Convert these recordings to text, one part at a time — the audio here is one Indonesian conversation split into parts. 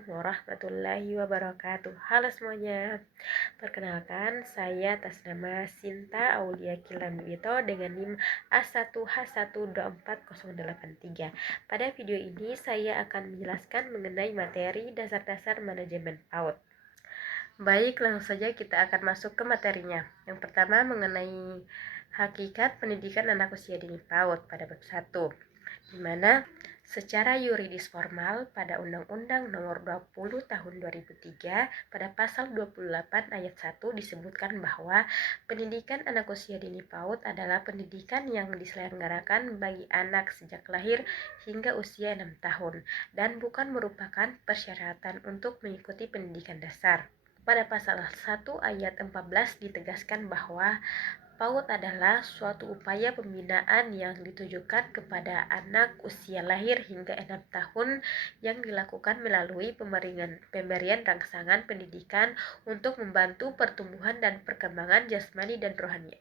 Assalamualaikum warahmatullahi wabarakatuh. Halo semuanya. Perkenalkan, saya atas nama Sinta Aulia Kilamito dengan NIM A1H1240083. Pada video ini saya akan menjelaskan mengenai materi dasar-dasar manajemen PAUD. Baik, langsung saja kita akan masuk ke materinya. Yang pertama mengenai hakikat pendidikan anak usia dini PAUD pada bab 1, di mana secara yuridis formal pada Undang-Undang Nomor 20 Tahun 2003 pada pasal 28 ayat 1 disebutkan bahwa pendidikan anak usia dini PAUD adalah pendidikan yang diselenggarakan bagi anak sejak lahir hingga usia 6 tahun dan bukan merupakan persyaratan untuk mengikuti pendidikan dasar. Pada pasal 1 ayat 14 ditegaskan bahwa PAUD adalah suatu upaya pembinaan yang ditujukan kepada anak usia lahir hingga 6 tahun yang dilakukan melalui pemberian rangsangan pendidikan untuk membantu pertumbuhan dan perkembangan jasmani dan rohani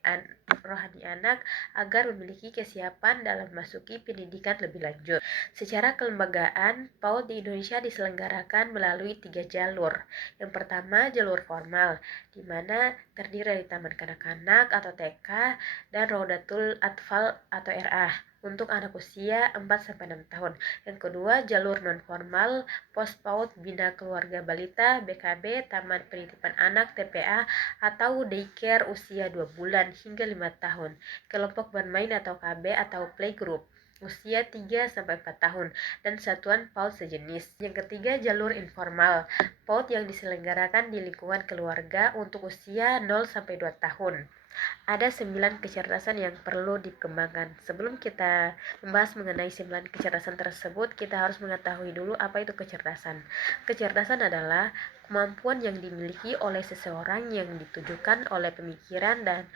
anak agar memiliki kesiapan dalam memasuki pendidikan lebih lanjut. Secara kelembagaan, PAUD di Indonesia diselenggarakan melalui 3 jalur. Yang pertama, jalur formal, di mana terdiri dari Taman Kanak-kanak atau TK dan Raudatul Atfal atau RA untuk anak usia 4-6 tahun. Yang kedua, jalur non-formal, Pos PAUD Bina Keluarga Balita, BKB, Taman Penitipan Anak, TPA, atau daycare usia 2 bulan hingga 5 tahun, kelompok bermain atau KB atau playgroup usia 3-4 tahun, dan satuan PAUD sejenis. Yang ketiga, jalur informal, PAUD yang diselenggarakan di lingkungan keluarga untuk usia 0-2 tahun. Ada 9 kecerdasan yang perlu dikembangkan. Sebelum kita membahas mengenai 9 kecerdasan tersebut, kita harus mengetahui dulu apa itu kecerdasan. Kecerdasan adalah kemampuan yang dimiliki oleh seseorang yang ditujukan oleh pemikiran dan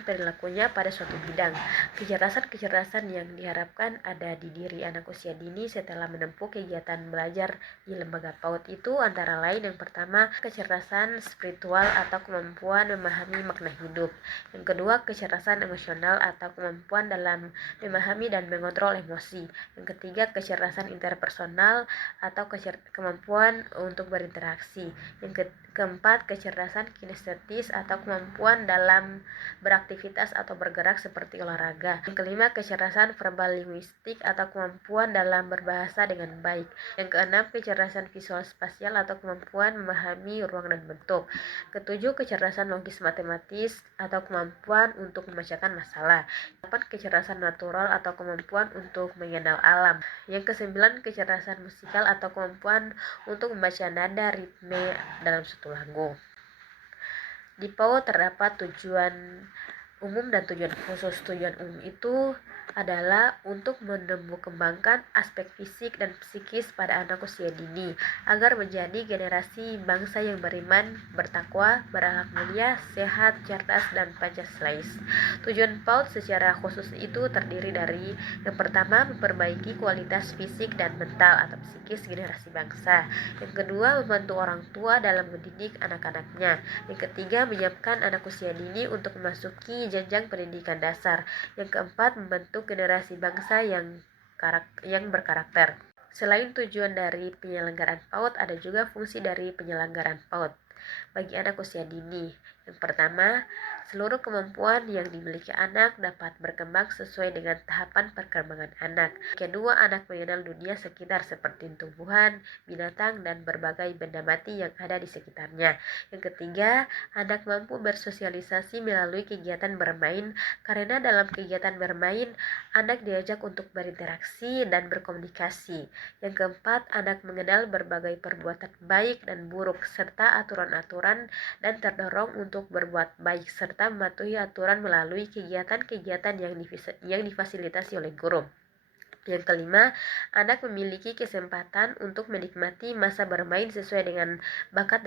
perilakunya pada suatu bidang. Kecerdasan-kecerdasan yang diharapkan ada di diri anak usia dini setelah menempuh kegiatan belajar di lembaga PAUD itu antara lain yang pertama, kecerdasan spiritual atau kemampuan memahami makna hidup. Yang kedua, kecerdasan emosional atau kemampuan dalam memahami dan mengontrol emosi. Yang ketiga, kecerdasan interpersonal atau kemampuan untuk berinteraksi. Yang keempat, kecerdasan kinestetis atau kemampuan dalam beraktivitas atau bergerak seperti olahraga. Yang kelima, kecerdasan verbal linguistik atau kemampuan dalam berbahasa dengan baik. Yang keenam, kecerdasan visual spasial atau kemampuan memahami ruang dan bentuk. Ketujuh, kecerdasan logis matematis atau kemampuan untuk memecahkan masalah. 8, kecerdasan natural atau kemampuan untuk mengenal alam. Yang kesembilan, kecerdasan musikal atau kemampuan untuk membaca nada ritme dalam suatu lagu. Di PAUD terdapat tujuan umum dan tujuan khusus. Tujuan umum itu adalah untuk menumbuh kembangkan aspek fisik dan psikis pada anak usia dini agar menjadi generasi bangsa yang beriman, bertakwa, berakhlak mulia, sehat, cerdas, dan Pancasilais. Tujuan PAUD secara khusus itu terdiri dari yang pertama, memperbaiki kualitas fisik dan mental atau psikis generasi bangsa. Yang kedua, membantu orang tua dalam mendidik anak-anaknya. Yang ketiga, menyiapkan anak usia dini untuk memasuki jenjang pendidikan dasar. Yang keempat, membentuk generasi bangsa yang berkarakter. Selain tujuan dari penyelenggaraan PAUD, ada juga fungsi dari penyelenggaraan PAUD bagi anak usia dini. Yang pertama, seluruh kemampuan yang dimiliki anak dapat berkembang sesuai dengan tahapan perkembangan anak. Kedua, anak mengenal dunia sekitar seperti tumbuhan, binatang, dan berbagai benda mati yang ada di sekitarnya. Yang ketiga, anak mampu bersosialisasi melalui kegiatan bermain, karena dalam kegiatan bermain, anak diajak untuk berinteraksi dan berkomunikasi. Yang keempat, anak mengenal berbagai perbuatan baik dan buruk, serta aturan-aturan dan terdorong untuk berbuat baik, serta mematuhi aturan melalui kegiatan-kegiatan yang difasilitasi oleh guru. Yang kelima, anak memiliki kesempatan untuk menikmati masa bermain sesuai dengan bakat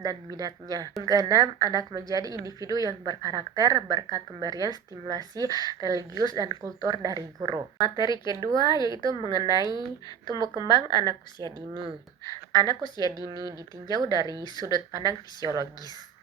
dan minatnya. Yang keenam, anak menjadi individu yang berkarakter berkat pemberian stimulasi religius dan kultur dari guru. Materi kedua yaitu mengenai tumbuh kembang anak usia dini. Anak usia dini ditinjau dari sudut pandang fisiologis.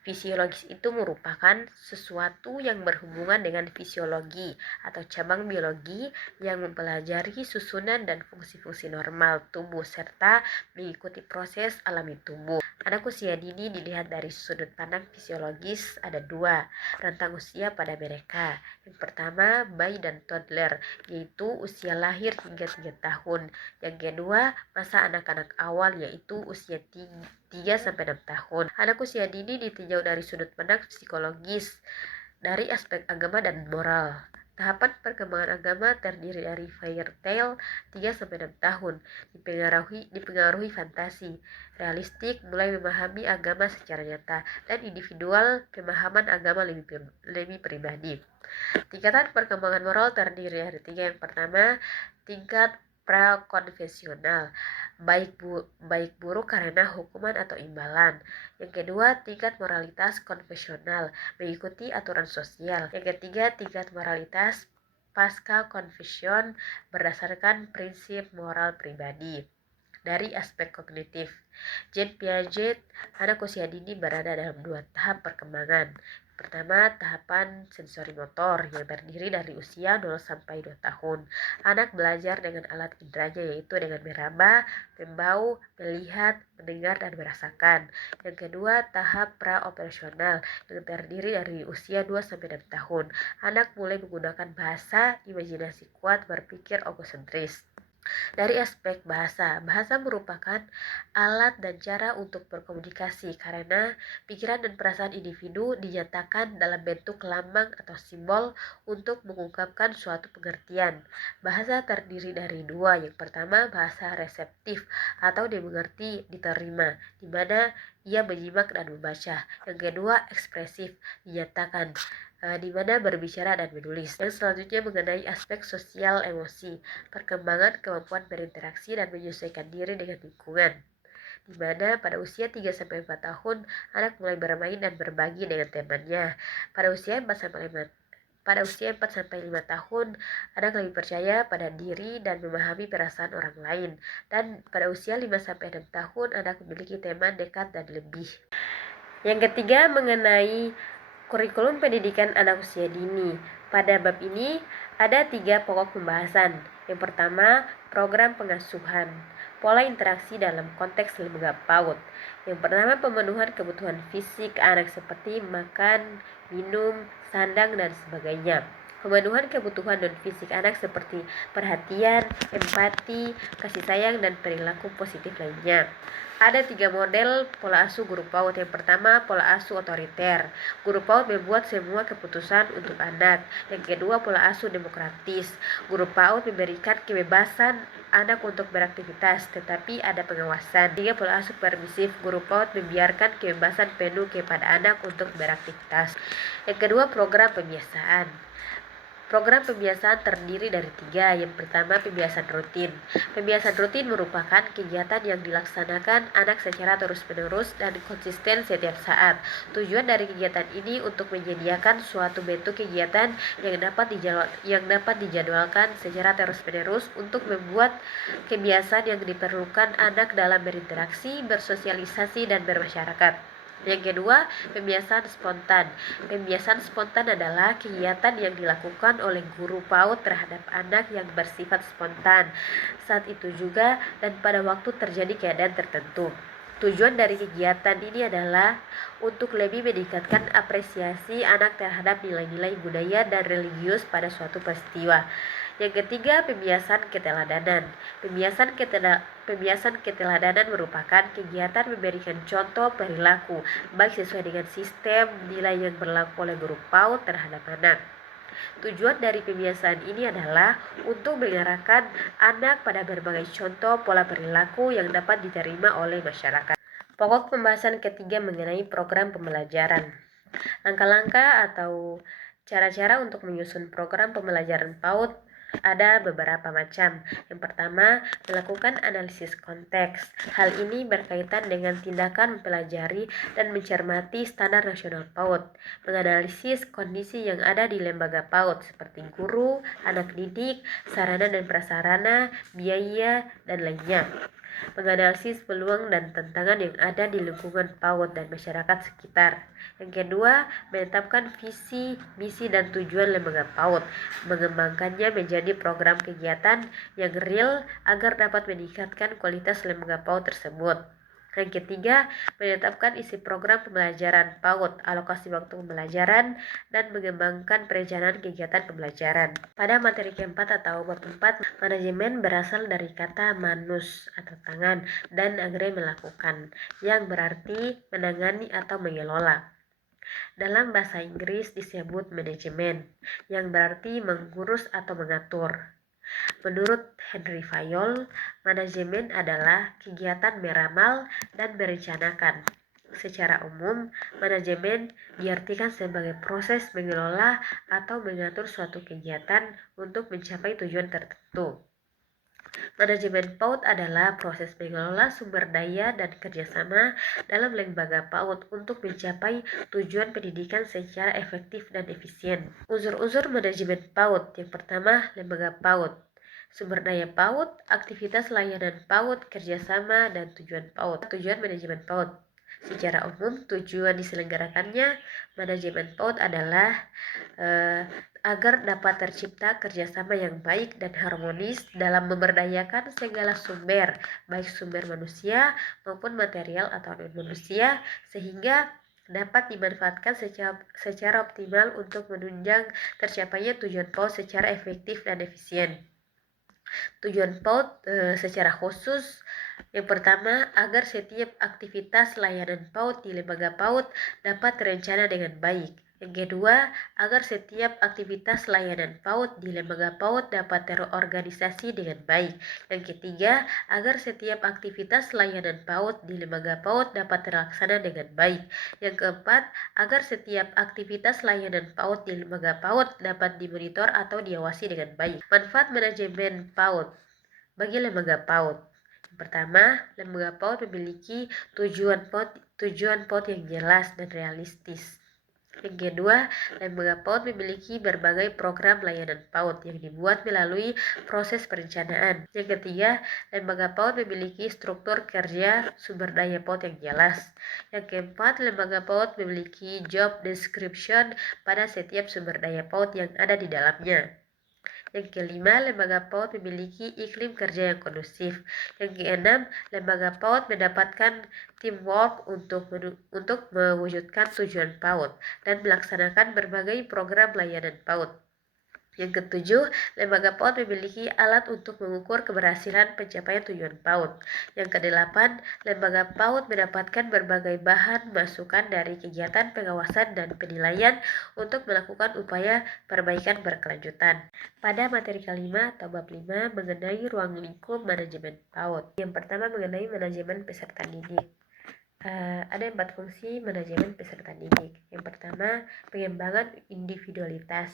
Fisiologis itu merupakan sesuatu yang berhubungan dengan fisiologi atau cabang biologi yang mempelajari susunan dan fungsi-fungsi normal tubuh serta mengikuti proses alami tubuh. Anak usia dini dilihat dari sudut pandang fisiologis ada dua rentang usia pada mereka. Yang pertama, bayi dan toddler, yaitu usia lahir hingga 3 tahun. Yang kedua, masa anak-anak awal, yaitu usia 3-6 tahun. Anak usia dini ditinjau dari sudut pandang psikologis, dari aspek agama dan moral. Tahapan perkembangan agama terdiri dari fairy tale 3-6 tahun, dipengaruhi fantasi, realistik mulai memahami agama secara nyata, dan individual pemahaman agama lebih pribadi. Tingkatan perkembangan moral terdiri dari 3. Yang pertama, tingkat prakonvensional, baik buruk karena hukuman atau imbalan. Yang kedua, tingkat moralitas konvensional, mengikuti aturan sosial. Yang ketiga, tingkat moralitas pasca konvension berdasarkan prinsip moral pribadi. Dari aspek kognitif, Jean Piaget, anak usia dini berada dalam 2 tahap perkembangan. Pertama, tahapan sensori motor yang terdiri dari usia 0-2 tahun. Anak belajar dengan alat inderanya, yaitu dengan meraba, membau, melihat, mendengar, dan merasakan. Yang kedua, tahap pra-operasional yang terdiri dari usia 2-6 tahun. Anak mulai menggunakan bahasa, imajinasi kuat, berpikir egosentris. Dari aspek bahasa merupakan alat dan cara untuk berkomunikasi karena pikiran dan perasaan individu dinyatakan dalam bentuk lambang atau simbol untuk mengungkapkan suatu pengertian. Bahasa terdiri dari dua. Yang pertama, bahasa reseptif atau dimengerti, diterima, di mana ia menyimak dan membaca. Yang kedua, ekspresif, dinyatakan, di mana berbicara dan menulis. Yang selanjutnya mengenai aspek sosial emosi, perkembangan kemampuan berinteraksi dan menyesuaikan diri dengan lingkungan, di mana pada usia 3-4 tahun anak mulai bermain dan berbagi dengan temannya. Pada usia 4-5 tahun, anak lebih percaya pada diri dan memahami perasaan orang lain. Dan pada usia 5-6 tahun, anak memiliki teman dekat dan lebih. Yang ketiga, mengenai kurikulum pendidikan anak usia dini. Pada bab ini ada 3 pokok pembahasan. Yang pertama, program pengasuhan, pola interaksi dalam konteks lembaga PAUD. Yang pertama, pemenuhan kebutuhan fisik anak seperti makan, minum, sandang, dan sebagainya. Pemenuhan kebutuhan non-fisik anak seperti perhatian, empati, kasih sayang, dan perilaku positif lainnya. Ada 3 model pola asuh guru PAUD. Yang pertama, pola asuh otoriter. Guru PAUD membuat semua keputusan untuk anak. Yang kedua, pola asuh demokratis. Guru PAUD memberikan kebebasan anak untuk beraktivitas, tetapi ada pengawasan. Tiga, pola asuh permisif. Guru PAUD membiarkan kebebasan penuh kepada anak untuk beraktivitas. Yang kedua, program pembiasaan. Program pembiasaan terdiri dari 3. Yang pertama, pembiasaan rutin. Pembiasaan rutin merupakan kegiatan yang dilaksanakan anak secara terus-menerus dan konsisten setiap saat. Tujuan dari kegiatan ini untuk menyediakan suatu bentuk kegiatan yang dapat dijadwalkan secara terus-menerus untuk membuat kebiasaan yang diperlukan anak dalam berinteraksi, bersosialisasi, dan bermasyarakat. Yang kedua, pembiasaan spontan. Pembiasaan spontan adalah kegiatan yang dilakukan oleh guru PAUD terhadap anak yang bersifat spontan saat itu juga dan pada waktu terjadi keadaan tertentu. Tujuan dari kegiatan ini adalah untuk lebih meningkatkan apresiasi anak terhadap nilai-nilai budaya dan religius pada suatu peristiwa. Yang ketiga, pembiasaan keteladanan. Pembiasaan keteladanan merupakan kegiatan memberikan contoh perilaku, baik sesuai dengan sistem nilai yang berlaku oleh guru PAUD terhadap anak. Tujuan dari pembiasaan ini adalah untuk mengarahkan anak pada berbagai contoh pola perilaku yang dapat diterima oleh masyarakat. Pokok pembahasan ketiga mengenai program pembelajaran. Langkah-langkah atau cara-cara untuk menyusun program pembelajaran PAUD ada beberapa macam. Yang pertama, melakukan analisis konteks. Hal ini berkaitan dengan tindakan mempelajari dan mencermati standar nasional PAUD, menganalisis kondisi yang ada di lembaga PAUD seperti guru, anak didik, sarana dan prasarana, biaya, dan lainnya. menganalisis peluang dan tantangan yang ada di lingkungan PAUD dan masyarakat sekitar. Yang kedua, menetapkan visi, misi, dan tujuan lembaga PAUD, mengembangkannya menjadi program kegiatan yang real agar dapat meningkatkan kualitas lembaga PAUD tersebut. Yang ketiga, menetapkan isi program pembelajaran PAUD, alokasi waktu pembelajaran, dan mengembangkan perencanaan kegiatan pembelajaran. Pada materi keempat atau bab 4, manajemen berasal dari kata manus atau tangan dan agre melakukan, yang berarti menangani atau mengelola. Dalam bahasa Inggris disebut manajemen, yang berarti mengurus atau mengatur. Menurut Henry Fayol, manajemen adalah kegiatan meramal dan merencanakan. Secara umum, manajemen diartikan sebagai proses mengelola atau mengatur suatu kegiatan untuk mencapai tujuan tertentu. Manajemen PAUD adalah proses mengelola sumber daya dan kerjasama dalam lembaga PAUD untuk mencapai tujuan pendidikan secara efektif dan efisien. Unsur-unsur manajemen PAUD. Yang pertama, lembaga PAUD. Sumber daya PAUD, aktivitas layanan PAUD, kerjasama, dan tujuan PAUD. Tujuan manajemen PAUD. Secara umum, tujuan diselenggarakannya manajemen PAUD adalah agar dapat tercipta kerjasama yang baik dan harmonis dalam memberdayakan segala sumber, baik sumber manusia maupun material atau non-manusia, sehingga dapat dimanfaatkan secara optimal untuk menunjang tercapainya tujuan PAUD secara efektif dan efisien. Tujuan PAUD secara khusus, yang pertama, agar setiap aktivitas layanan PAUD di lembaga PAUD dapat terencana dengan baik. Yang kedua, agar setiap aktivitas layanan PAUD di lembaga PAUD dapat terorganisasi dengan baik. Yang ketiga, agar setiap aktivitas layanan PAUD di lembaga PAUD dapat terlaksana dengan baik. Yang keempat, agar setiap aktivitas layanan PAUD di lembaga PAUD dapat dimonitor atau diawasi dengan baik. Manfaat manajemen PAUD bagi lembaga PAUD. Yang pertama, lembaga PAUD memiliki tujuan PAUD yang jelas dan realistis. Yang kedua, lembaga PAUD memiliki berbagai program layanan PAUD yang dibuat melalui proses perencanaan. Yang ketiga, lembaga PAUD memiliki struktur kerja sumber daya PAUD yang jelas. Yang keempat, lembaga PAUD memiliki job description pada setiap sumber daya PAUD yang ada di dalamnya. Yang kelima, lembaga PAUD memiliki iklim kerja yang kondusif. Yang keenam, lembaga PAUD mendapatkan teamwork untuk mewujudkan tujuan PAUD dan melaksanakan berbagai program layanan PAUD. Yang ketujuh, lembaga PAUD memiliki alat untuk mengukur keberhasilan pencapaian tujuan PAUD. Yang kedelapan, lembaga PAUD mendapatkan berbagai bahan masukan dari kegiatan pengawasan dan penilaian untuk melakukan upaya perbaikan berkelanjutan. Pada materi kelima atau bab 5 mengenai ruang lingkup manajemen PAUD. Yang pertama mengenai manajemen peserta didik. Ada 4 fungsi manajemen peserta didik. Yang pertama, pengembangan individualitas,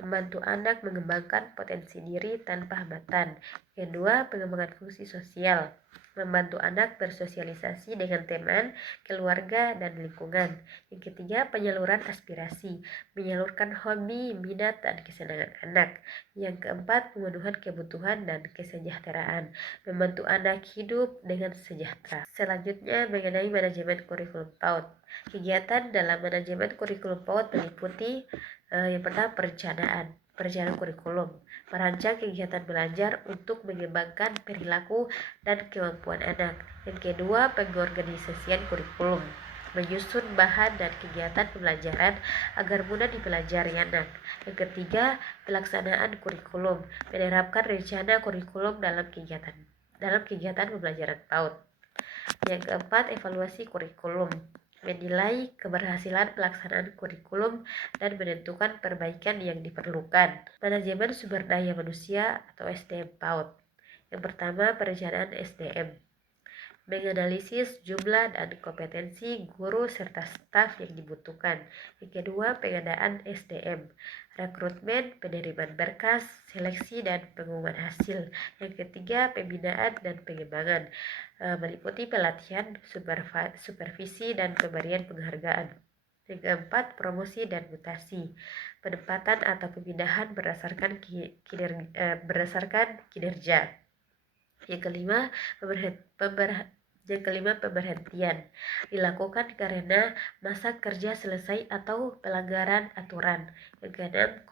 membantu anak mengembangkan potensi diri tanpa hambatan. Kedua, pengembangan fungsi sosial, membantu anak bersosialisasi dengan teman, keluarga, dan lingkungan. Yang ketiga, penyaluran aspirasi, menyalurkan hobi, minat, dan kesenangan anak. Yang keempat, pemenuhan kebutuhan dan kesejahteraan, membantu anak hidup dengan sejahtera. Selanjutnya, mengenai manajemen kurikulum PAUD. Kegiatan dalam manajemen kurikulum PAUD meliputi yang pertama, perencanaan kurikulum, merancang kegiatan belajar untuk mengembangkan perilaku dan kemampuan anak. Yang kedua, pengorganisasian kurikulum, menyusun bahan dan kegiatan pembelajaran agar mudah dipelajari anak. Yang ketiga, pelaksanaan kurikulum, menerapkan rencana kurikulum dalam kegiatan pembelajaran PAUD. Yang keempat, evaluasi kurikulum, menilai keberhasilan pelaksanaan kurikulum dan menentukan perbaikan yang diperlukan. Manajemen sumber daya manusia atau SDM PAUD. Yang pertama, perencanaan SDM, menganalisis jumlah dan kompetensi guru serta staf yang dibutuhkan. Yang kedua, pengadaan SDM, rekrutmen, penerimaan berkas, seleksi, dan pengumuman hasil. Yang ketiga, pembinaan dan pengembangan, meliputi pelatihan, supervisi, dan pemberian penghargaan. Yang keempat, promosi dan mutasi, penempatan atau pemindahan berdasarkan kinerja. Yang kelima, pemberhentian dilakukan karena masa kerja selesai atau pelanggaran aturan. Yang keenam,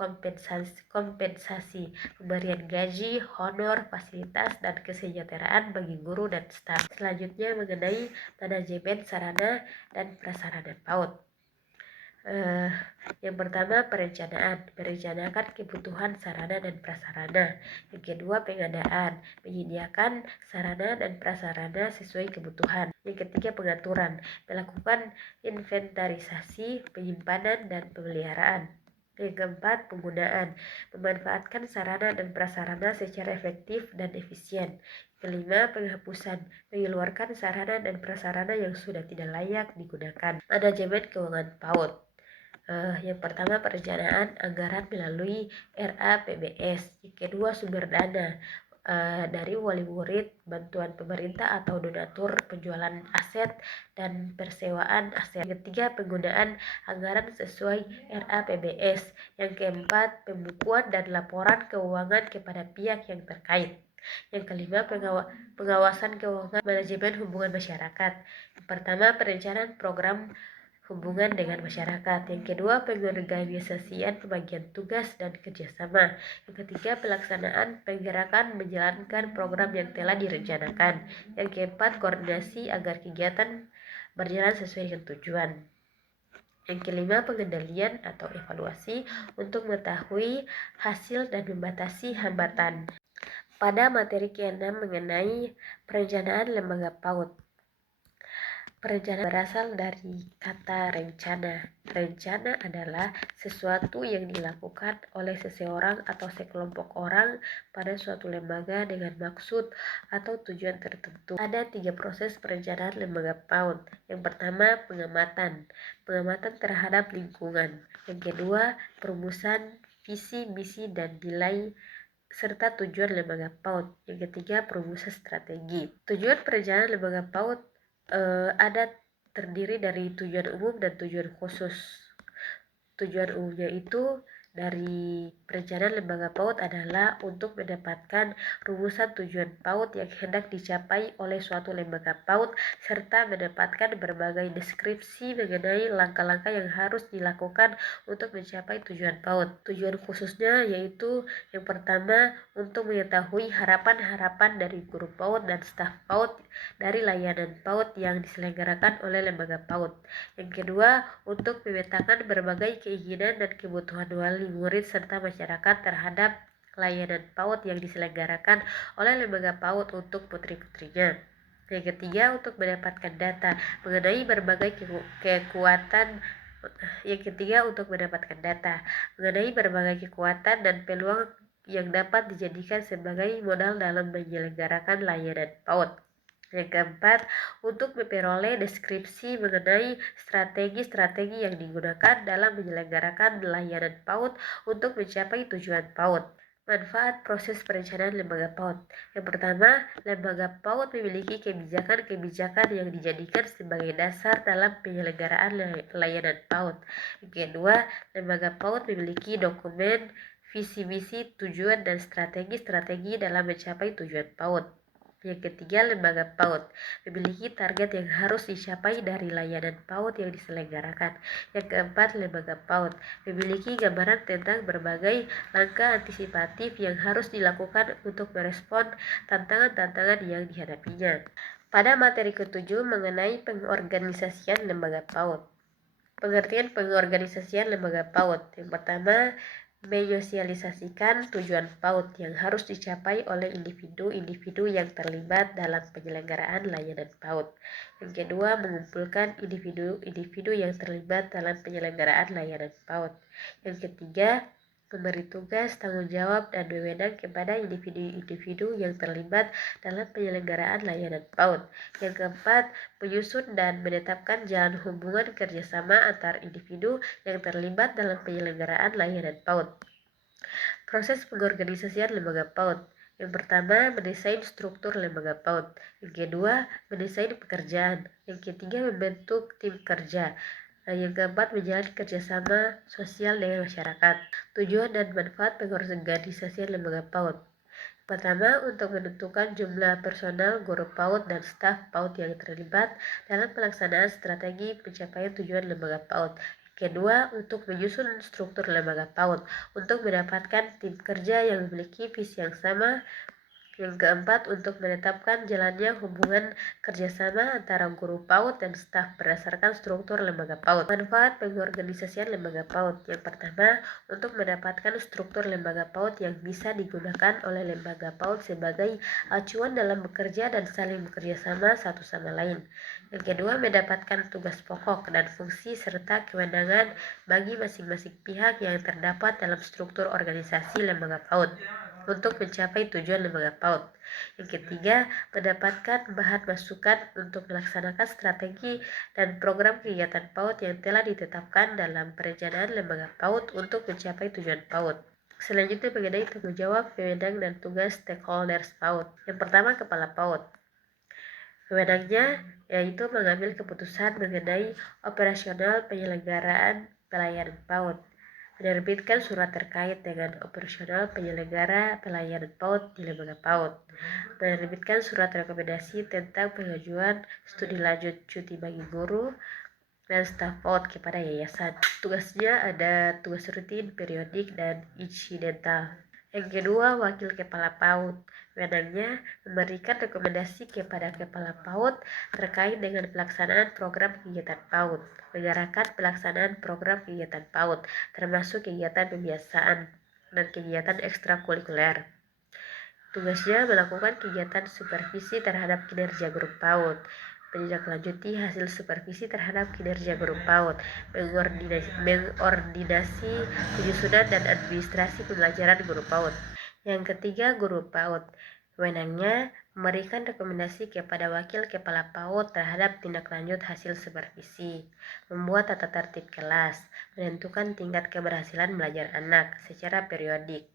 kompensasi pemberian gaji, honor, fasilitas, dan kesejahteraan bagi guru dan staf. Selanjutnya mengenai manajemen sarana dan prasarana PAUD. Yang pertama, merencanakan kebutuhan sarana dan prasarana. Yang kedua, pengadaan, menyediakan sarana dan prasarana sesuai kebutuhan. Yang ketiga, pengaturan, melakukan inventarisasi, penyimpanan, dan pemeliharaan. Yang keempat, penggunaan, memanfaatkan sarana dan prasarana secara efektif dan efisien. Kelima, penghapusan, mengeluarkan sarana dan prasarana yang sudah tidak layak digunakan. Manajemen keuangan PAUD. Yang pertama, perencanaan anggaran melalui RAPBS. Yang kedua, sumber dana dari wali murid, bantuan pemerintah atau donatur, penjualan aset, dan persewaan aset. Yang ketiga, penggunaan anggaran sesuai RAPBS. Yang keempat, pembukuan dan laporan keuangan kepada pihak yang terkait. Yang kelima, pengawasan keuangan, manajemen hubungan masyarakat. Yang pertama, perencanaan program hubungan dengan masyarakat. Yang kedua, pengorganisasian pembagian tugas dan kerjasama. Yang ketiga, pelaksanaan penggerakan menjalankan program yang telah direncanakan. Yang keempat, koordinasi agar kegiatan berjalan sesuai dengan tujuan. Yang kelima, pengendalian atau evaluasi untuk mengetahui hasil dan membatasi hambatan. Pada materi ke-6 mengenai perencanaan lembaga PAUD. Perencanaan berasal dari kata rencana. Rencana adalah sesuatu yang dilakukan oleh seseorang atau sekelompok orang pada suatu lembaga dengan maksud atau tujuan tertentu. Ada 3 proses perencanaan lembaga PAUD. Yang pertama, pengamatan. Pengamatan terhadap lingkungan. Yang kedua, perumusan visi, misi, dan nilai serta tujuan lembaga PAUD. Yang ketiga, perumusan strategi. Tujuan perencanaan lembaga PAUD ada terdiri dari tujuan umum dan tujuan khusus. Tujuan umumnya itu dari perencanaan lembaga PAUD adalah untuk mendapatkan rumusan tujuan PAUD yang hendak dicapai oleh suatu lembaga PAUD serta mendapatkan berbagai deskripsi mengenai langkah-langkah yang harus dilakukan untuk mencapai tujuan PAUD. Tujuan khususnya yaitu yang pertama, untuk mengetahui harapan-harapan dari guru PAUD dan staf PAUD dari layanan PAUD yang diselenggarakan oleh lembaga PAUD. Yang kedua, untuk memetakan berbagai keinginan dan kebutuhan wali murid serta masyarakat terhadap layanan PAUD yang diselenggarakan oleh lembaga PAUD untuk putri-putrinya. Yang ketiga, untuk mendapatkan data mengenai berbagai kekuatan. Yang ketiga, untuk mendapatkan data mengenai berbagai kekuatan dan peluang yang dapat dijadikan sebagai modal dalam menyelenggarakan layanan PAUD. Yang keempat, untuk memperoleh deskripsi mengenai strategi-strategi yang digunakan dalam menyelenggarakan layanan PAUD untuk mencapai tujuan PAUD. Manfaat proses perencanaan lembaga PAUD. Yang pertama, lembaga PAUD memiliki kebijakan-kebijakan yang dijadikan sebagai dasar dalam penyelenggaraan layanan PAUD. Yang kedua, lembaga PAUD memiliki dokumen visi-misi, tujuan, dan strategi-strategi dalam mencapai tujuan PAUD. Yang ketiga, lembaga PAUD memiliki target yang harus dicapai dari layanan PAUD yang diselenggarakan. Yang keempat, lembaga PAUD memiliki gambaran tentang berbagai langkah antisipatif yang harus dilakukan untuk merespon tantangan-tantangan yang dihadapinya. Pada materi ke-7 mengenai pengorganisasian lembaga PAUD. Pengertian pengorganisasian lembaga PAUD. Yang pertama, menyosialisasikan tujuan PAUD yang harus dicapai oleh individu-individu yang terlibat dalam penyelenggaraan layanan PAUD. Yang kedua, mengumpulkan individu-individu yang terlibat dalam penyelenggaraan layanan PAUD. Yang ketiga, memberi tugas, tanggung jawab, dan wewenang kepada individu-individu yang terlibat dalam penyelenggaraan layanan PAUD. Yang keempat, menyusun dan menetapkan jalan hubungan kerjasama antar individu yang terlibat dalam penyelenggaraan layanan PAUD. Proses pengorganisasian lembaga PAUD. Yang pertama, mendesain struktur lembaga PAUD. Yang kedua, mendesain pekerjaan. Yang ketiga, membentuk tim kerja. Yang keempat, menjalin kerjasama sosial dengan masyarakat. Tujuan dan manfaat pengorganisasian lembaga PAUD. Pertama, untuk menentukan jumlah personal guru PAUD dan staf PAUD yang terlibat dalam pelaksanaan strategi pencapaian tujuan lembaga PAUD. Kedua, untuk menyusun struktur lembaga PAUD untuk mendapatkan tim kerja yang memiliki visi yang sama. Yang keempat, untuk menetapkan jalannya hubungan kerjasama antara guru PAUD dan staf berdasarkan struktur lembaga PAUD. Manfaat pengorganisasian lembaga PAUD. Yang pertama, untuk mendapatkan struktur lembaga PAUD yang bisa digunakan oleh lembaga PAUD sebagai acuan dalam bekerja dan saling bekerja sama satu sama lain. Yang kedua, mendapatkan tugas pokok dan fungsi serta kewenangan bagi masing-masing pihak yang terdapat dalam struktur organisasi lembaga PAUD untuk mencapai tujuan lembaga PAUD. Yang ketiga, mendapatkan bahan masukan untuk melaksanakan strategi dan program kegiatan PAUD yang telah ditetapkan dalam perencanaan lembaga PAUD untuk mencapai tujuan PAUD. Selanjutnya mengenai tanggung jawab, wewenang, dan tugas stakeholders PAUD. Yang pertama, Kepala PAUD. Wewenangnya yaitu mengambil keputusan mengenai operasional penyelenggaraan pelayanan PAUD, menerbitkan surat terkait dengan operasional penyelenggara pelayanan PAUD di lembaga PAUD, menerbitkan surat rekomendasi tentang pengajuan studi lanjut cuti bagi guru dan staf PAUD kepada yayasan. Tugasnya ada tugas rutin, periodik, dan insidental. Yang kedua, Wakil Kepala PAUD. Wewenangnya memberikan rekomendasi kepada Kepala PAUD terkait dengan pelaksanaan program kegiatan PAUD, mengarahkan pelaksanaan program kegiatan PAUD, termasuk kegiatan pembiasaan dan kegiatan ekstrakurikuler. Tugasnya melakukan kegiatan supervisi terhadap kinerja guru PAUD, menindaklanjuti hasil supervisi terhadap kinerja guru PAUD, mengordinasi penyusunan dan administrasi pembelajaran guru PAUD. Yang ketiga, guru PAUD. Wewenangnya memberikan rekomendasi kepada Wakil Kepala PAUD terhadap tindak lanjut hasil supervisi, membuat tata tertib kelas, menentukan tingkat keberhasilan belajar anak secara periodik.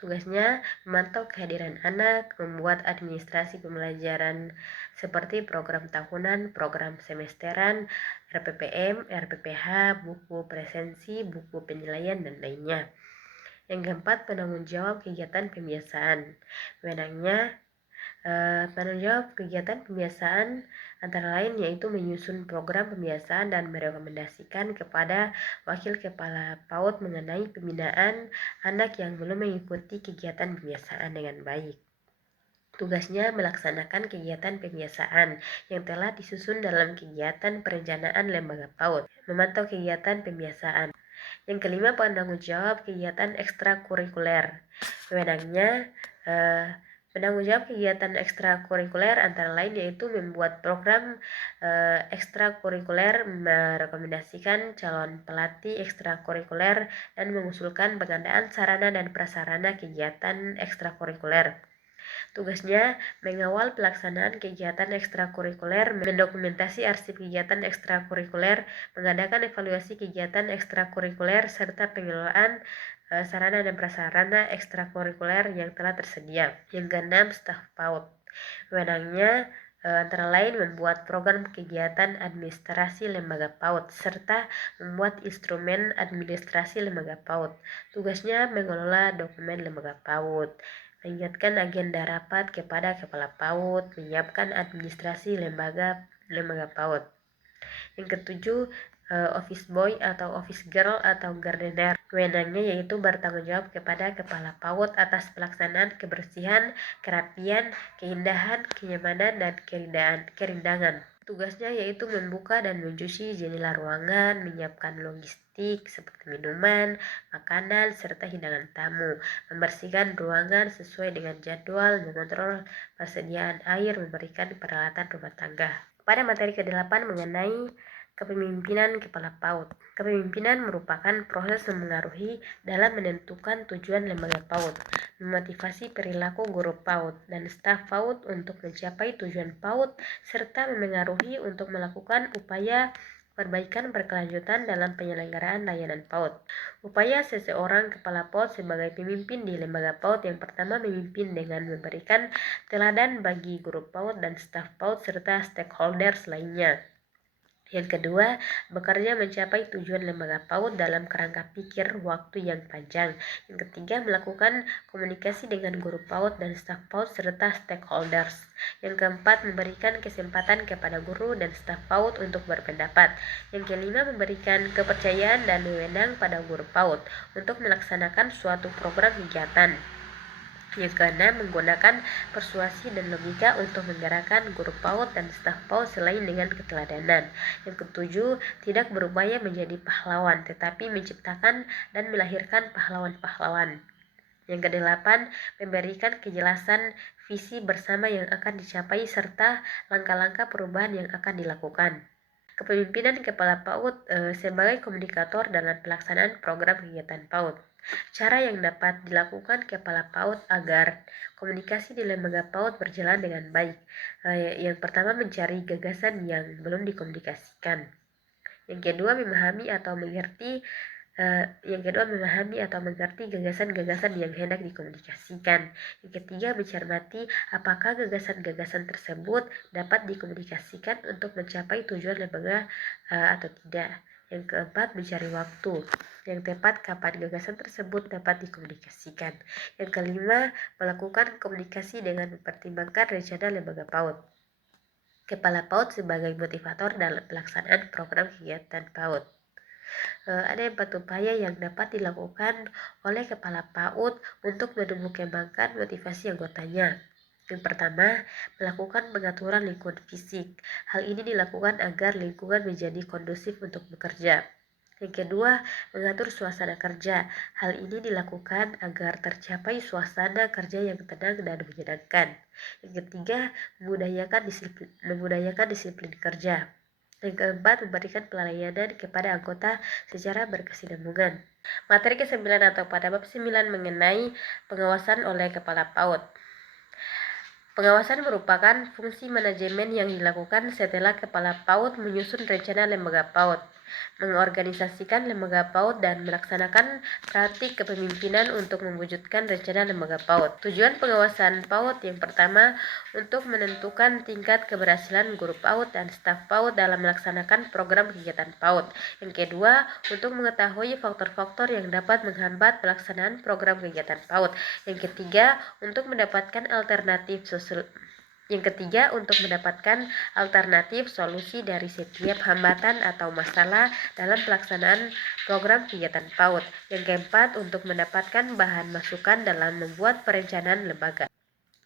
Tugasnya memantau kehadiran anak, membuat administrasi pembelajaran seperti program tahunan, program semesteran, RPPM, RPPH, buku presensi, buku penilaian, dan lainnya. Yang keempat, penanggung jawab kegiatan pembiasaan. Wewenangnya penanggung jawab kegiatan pembiasaan antara lain yaitu menyusun program pembiasaan dan merekomendasikan kepada Wakil Kepala PAUD mengenai pembinaan anak yang belum mengikuti kegiatan pembiasaan dengan baik. Tugasnya melaksanakan kegiatan pembiasaan yang telah disusun dalam kegiatan perencanaan lembaga PAUD, memantau kegiatan pembiasaan. Yang kelima, penanggung jawab kegiatan ekstrakurikuler. Wewenangnya penanggung jawab kegiatan ekstrakurikuler antara lain yaitu membuat program ekstrakurikuler, merekomendasikan calon pelatih ekstrakurikuler, dan mengusulkan pengadaan sarana dan prasarana kegiatan ekstrakurikuler. Tugasnya mengawal pelaksanaan kegiatan ekstrakurikuler, mendokumentasi arsip kegiatan ekstrakurikuler, mengadakan evaluasi kegiatan ekstrakurikuler, serta pengelolaan sarana dan prasarana ekstrakurikuler yang telah tersedia. Yang keenam, staf PAUD. Wewenangnya antara lain membuat program kegiatan administrasi lembaga PAUD serta membuat instrumen administrasi lembaga PAUD. Tugasnya mengelola dokumen lembaga PAUD, mengingatkan agenda rapat kepada Kepala PAUD, menyiapkan administrasi lembaga PAUD. Yang ketujuh, office boy atau office girl atau gardener. Wewenangnya yaitu bertanggung jawab kepada Kepala PAUD atas pelaksanaan kebersihan, kerapian, keindahan, kenyamanan, dan kerindangan. Tugasnya yaitu membuka dan mencuci jendela ruangan, menyiapkan logistik seperti minuman, makanan, serta hidangan tamu, membersihkan ruangan sesuai dengan jadwal, mengontrol persediaan air, memberikan peralatan rumah tangga. Pada materi ke-8 mengenai kepemimpinan Kepala PAUD. Kepemimpinan merupakan proses memengaruhi dalam menentukan tujuan lembaga PAUD, memotivasi perilaku guru PAUD dan staf PAUD untuk mencapai tujuan PAUD, serta memengaruhi untuk melakukan upaya perbaikan berkelanjutan dalam penyelenggaraan layanan PAUD. Upaya seseorang kepala PAUD sebagai pemimpin di lembaga PAUD. Yang pertama, memimpin dengan memberikan teladan bagi guru PAUD dan staf PAUD serta stakeholders lainnya. Yang kedua, bekerja mencapai tujuan lembaga PAUD dalam kerangka pikir waktu yang panjang. Yang ketiga, melakukan komunikasi dengan guru PAUD dan staf PAUD serta stakeholders. Yang keempat, memberikan kesempatan kepada guru dan staf PAUD untuk berpendapat. Yang kelima, memberikan kepercayaan dan wewenang pada guru PAUD untuk melaksanakan suatu program kegiatan. Yang keenam, menggunakan persuasi dan logika untuk menggerakkan guru PAUD dan staf PAUD selain dengan keteladanan. Yang ketujuh, tidak berupaya menjadi pahlawan, tetapi menciptakan dan melahirkan pahlawan-pahlawan. Yang kedelapan, memberikan kejelasan visi bersama yang akan dicapai serta langkah-langkah perubahan yang akan dilakukan. Kepemimpinan Kepala PAUD sebagai komunikator dalam pelaksanaan program kegiatan PAUD. Cara yang dapat dilakukan Kepala PAUD agar komunikasi di lembaga PAUD berjalan dengan baik. Yang pertama, mencari gagasan yang belum dikomunikasikan. Yang kedua, memahami atau mengerti gagasan-gagasan yang hendak dikomunikasikan. Yang ketiga, mencermati apakah gagasan-gagasan tersebut dapat dikomunikasikan untuk mencapai tujuan lembaga atau tidak. Yang keempat, mencari waktu yang tepat kapan gagasan tersebut dapat dikomunikasikan. Yang kelima, melakukan komunikasi dengan mempertimbangkan rencana lembaga PAUD. Kepala PAUD sebagai motivator dalam pelaksanaan program kegiatan PAUD. Ada 4 upaya yang dapat dilakukan oleh Kepala PAUD untuk menumbuh kembangkan motivasi anggotanya. Yang pertama, melakukan pengaturan lingkungan fisik. Hal ini dilakukan agar lingkungan menjadi kondusif untuk bekerja. Yang kedua, mengatur suasana kerja. Hal ini dilakukan agar tercapai suasana kerja yang tenang dan menyenangkan. Yang ketiga, membudayakan disiplin kerja. Yang keempat, memberikan pelayanan kepada anggota secara berkesinambungan. Materi ke-9 atau pada bab 9 mengenai pengawasan oleh Kepala PAUD. Pengawasan merupakan fungsi manajemen yang dilakukan setelah Kepala PAUD menyusun rencana lembaga PAUD, mengorganisasikan lembaga PAUD, dan melaksanakan praktik kepemimpinan untuk mewujudkan rencana lembaga PAUD. Tujuan pengawasan PAUD yang pertama, untuk menentukan tingkat keberhasilan guru PAUD dan staf PAUD dalam melaksanakan program kegiatan PAUD. Yang kedua, untuk mengetahui faktor-faktor yang dapat menghambat pelaksanaan program kegiatan PAUD. Yang ketiga, untuk mendapatkan alternatif solusi dari setiap hambatan atau masalah dalam pelaksanaan program kegiatan PAUD. Yang keempat, untuk mendapatkan bahan masukan dalam membuat perencanaan lembaga.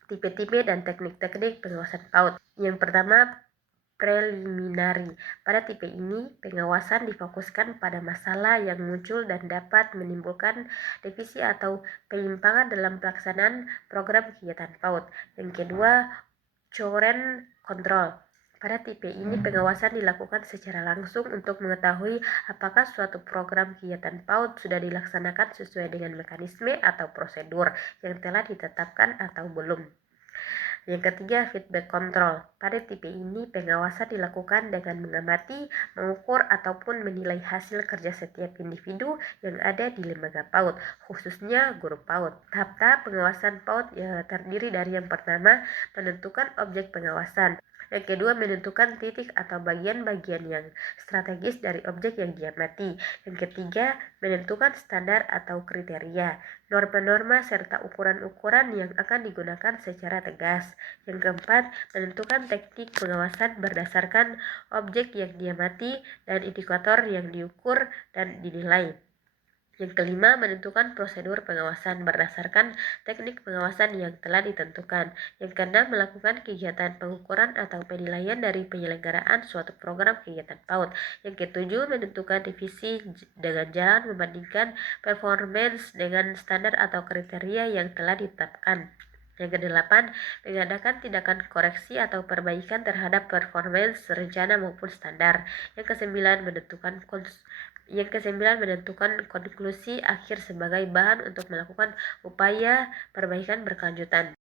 Tipe-tipe dan teknik-teknik pengawasan PAUD. Yang pertama, preliminary. Pada tipe ini, pengawasan difokuskan pada masalah yang muncul dan dapat menimbulkan defisi atau penyimpangan dalam pelaksanaan program kegiatan PAUD. Yang kedua, current control. Pada tipe ini, pengawasan dilakukan secara langsung untuk mengetahui apakah suatu program kegiatan PAUD sudah dilaksanakan sesuai dengan mekanisme atau prosedur yang telah ditetapkan atau belum. Yang ketiga, feedback control. Pada tipe ini, pengawasan dilakukan dengan mengamati, mengukur, ataupun menilai hasil kerja setiap individu yang ada di lembaga PAUD, khususnya guru PAUD. Tahap-tahap pengawasan PAUD terdiri dari yang pertama, menentukan objek pengawasan. Yang kedua, menentukan titik atau bagian-bagian yang strategis dari objek yang diamati. Yang ketiga, menentukan standar atau kriteria, norma-norma, serta ukuran-ukuran yang akan digunakan secara tegas. Yang keempat, menentukan teknik pengawasan berdasarkan objek yang diamati dan indikator yang diukur dan dinilai. Yang kelima, menentukan prosedur pengawasan berdasarkan teknik pengawasan yang telah ditentukan. Yang keenam, melakukan kegiatan pengukuran atau penilaian dari penyelenggaraan suatu program kegiatan PAUD. Yang ketujuh, menentukan divisi dengan jalan membandingkan performance dengan standar atau kriteria yang telah ditetapkan. Yang kedelapan, mengadakan tindakan koreksi atau perbaikan terhadap performance rencana maupun standar. Yang kesembilan, menentukan konklusi akhir sebagai bahan untuk melakukan upaya perbaikan berkelanjutan.